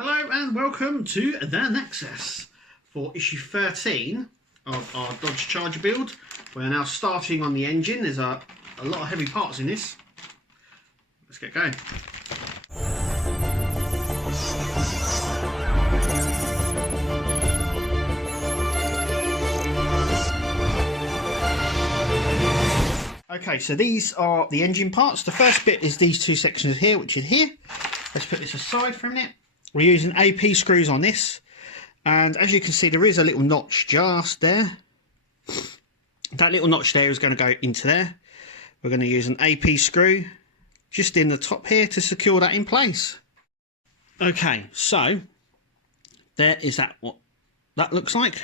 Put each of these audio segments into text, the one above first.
Hello and welcome to the Nexus for issue 13 of our Dodge Charger build. We're now starting on the engine. There's a lot of heavy parts in this. Let's get going. Okay, so these are the engine parts. The first bit is these two sections here, which is here. Let's put this aside for a minute. We're using AP screws on this, and as you can see there is a little notch just there. That little notch there is going to go into there. We're going to use an AP screw just in the top here to secure that in place. Okay, so there is what that looks like.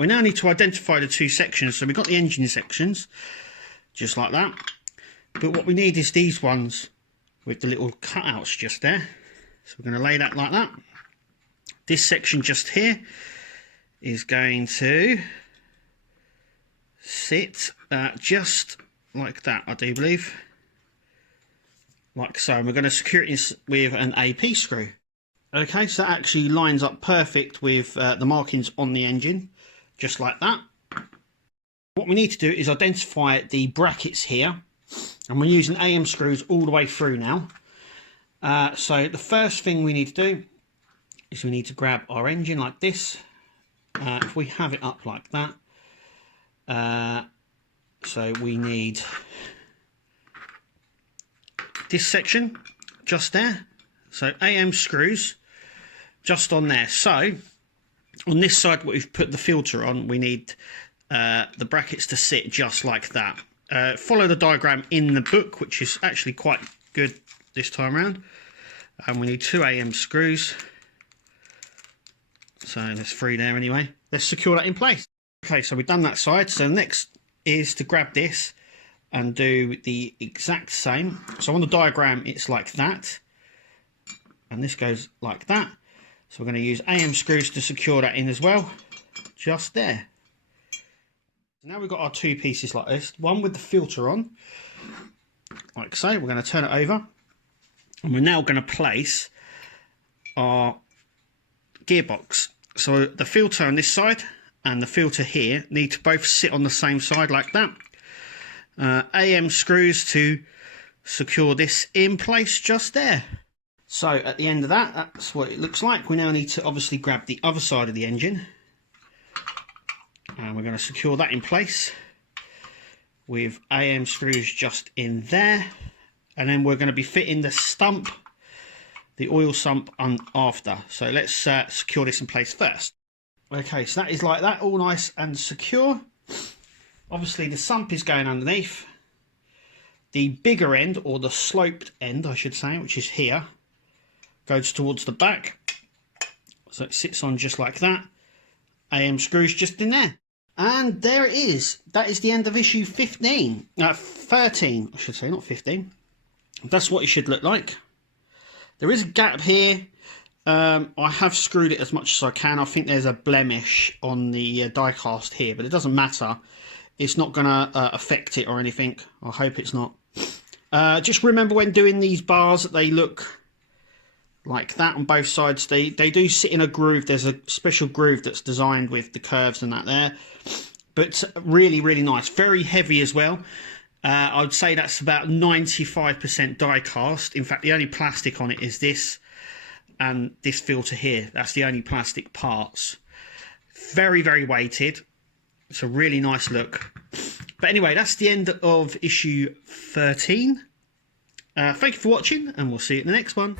We now need to identify the two sections. So we've got the engine sections just like that, but what we need is these ones with the little cutouts just there. So we're going to lay that like that. This section just here is going to sit just like that, I do believe. Like so. And we're going to secure it with an AP screw. Okay, so that actually lines up perfect with the markings on the engine, just like that. What we need to do is identify the brackets here, and we're using AM screws all the way through now. So the first thing we need to do is we need to grab our engine like this. If we have it up like that, so we need this section just there. So AM screws just on there. So on this side what we've put the filter on, we need the brackets to sit just like that. Follow the diagram in the book, which is actually quite good this time around. And we need 2 AM screws. So there's 3 there anyway. Let's secure that in place. Okay, so we've done that side. So next is to grab this and do the exact same. So on the diagram it's like that, and this goes like that. So we're going to use AM screws to secure that in as well, just there. Now we've got our two pieces like this, one with the filter on, like so. We're going to turn it over, and we're now going to place our gearbox. So the filter on this side and the filter here need to both sit on the same side like that. AM screws to secure this in place just there. So at the end of that, that's what it looks like. We now need to obviously grab the other side of the engine, and we're going to secure that in place with AM screws just in there. And then we're going to be fitting the sump, the oil sump, on after. So let's secure this in place first. Okay, so that is like that, all nice and secure. Obviously the sump is going underneath. The bigger end, or the sloped end I should say, which is here, goes towards the back. So it sits on just like that. AM screws just in there. And there it is. That is the end of issue 13, I should say, not 15. That's what it should look like. There is a gap here. I have screwed it as much as I can. I think there's a blemish on the die cast here, but it doesn't matter. It's not going to affect it or anything. I hope it's not. Just remember when doing these bars that they look like that on both sides. They do sit in a groove. There's a special groove that's designed with the curves and that there. But really, really nice. Very heavy as well. I would say that's about 95% die cast. In fact, the only plastic on it is this and this filter here. That's the only plastic parts. Very, very weighted. It's a really nice look. But anyway, that's the end of issue 13. Thank you for watching, and we'll see you in the next one.